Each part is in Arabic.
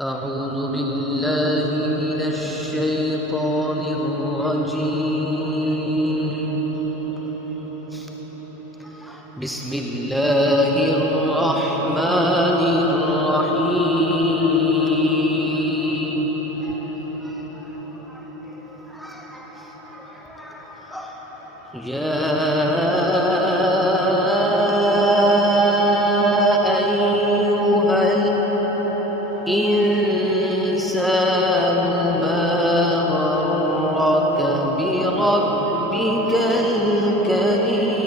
أعوذ بالله من الشيطان الرجيم. بسم الله الرحمن الرحيم. يا أيها الإنسان ما غرك بربك الكريم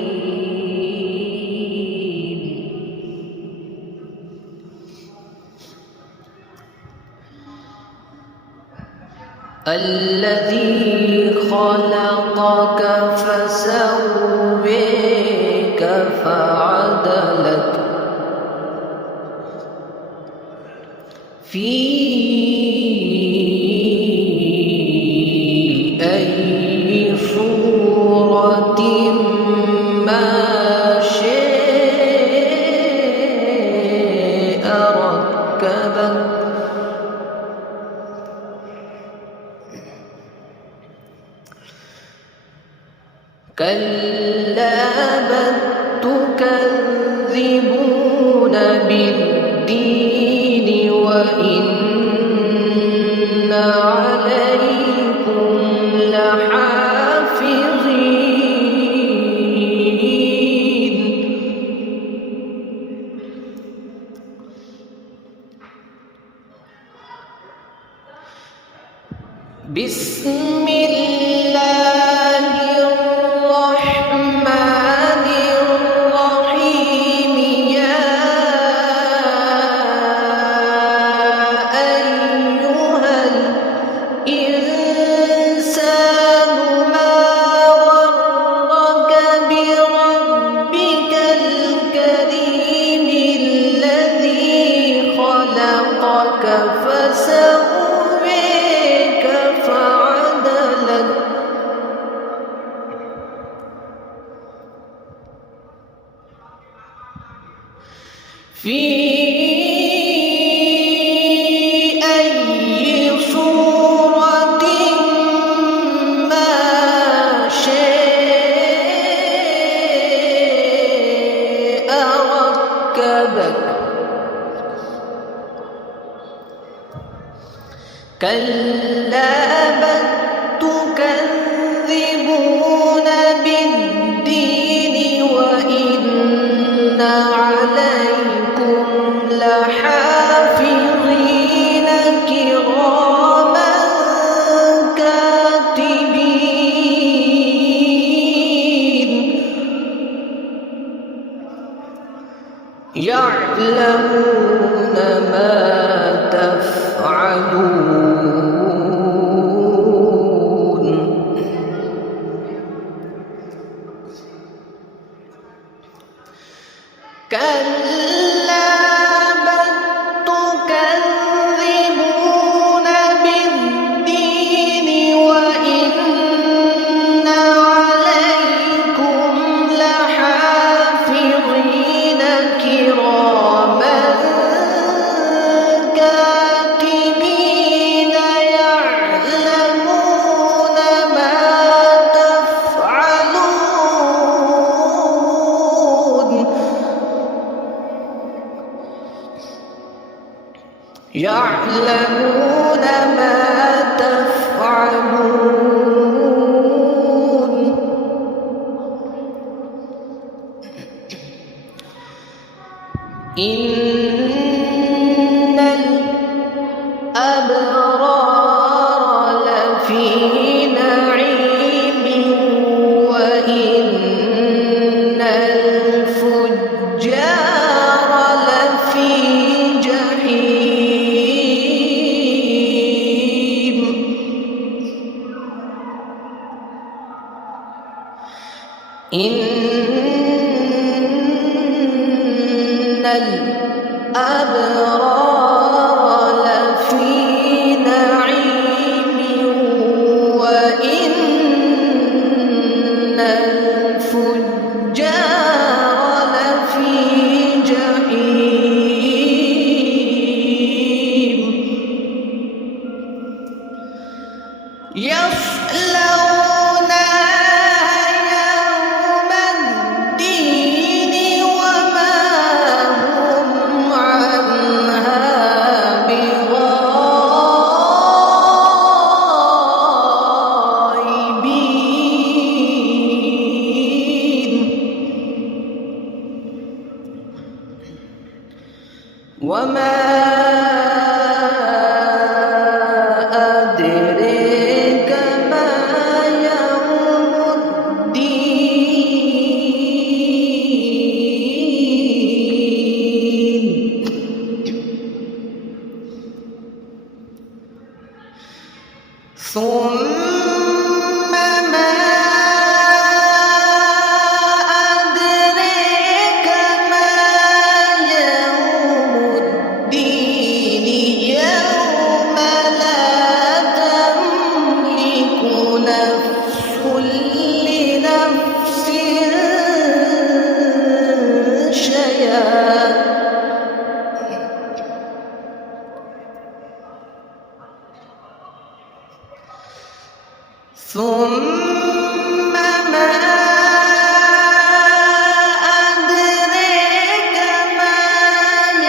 الذي خلقك فسويك فعدلك في أي صورة ما شاء ركبك كلا بل تكذبون بالدين وإن عليكم لحافظين بسم الله الرحمن الرحيم. يا أيها الإنسان ما غرك بربك الكريم الذي خلقك فسويك فعدلك في أي صورة ما شاء ركبك كلا بل تكذبون بالدين وإن عليكم لحافظين كراما كاتبين يعلمون ما تفعلون كلا بل تكذبون بالدين وإن عليكم لحافظين كراما كاتبين يعلمون ما تفعلون يعلمون ما تفعلون إن الأبرار لفي نعيم وإن الفجار لفي جحيم وما أدريك ما يوم الدين ثم ما أدريك ما يوم الدين يوم لا تملك نفس لنفس شيئا ثم ما أدريك ما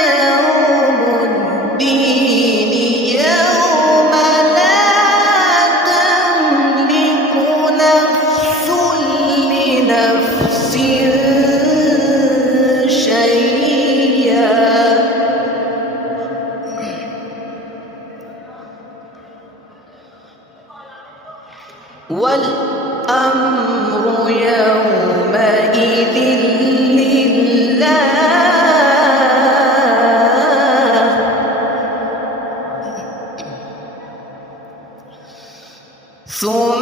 يوم الدين يوم لا تملك نفس لنفس شيئا والأمر يومئذ لله ثم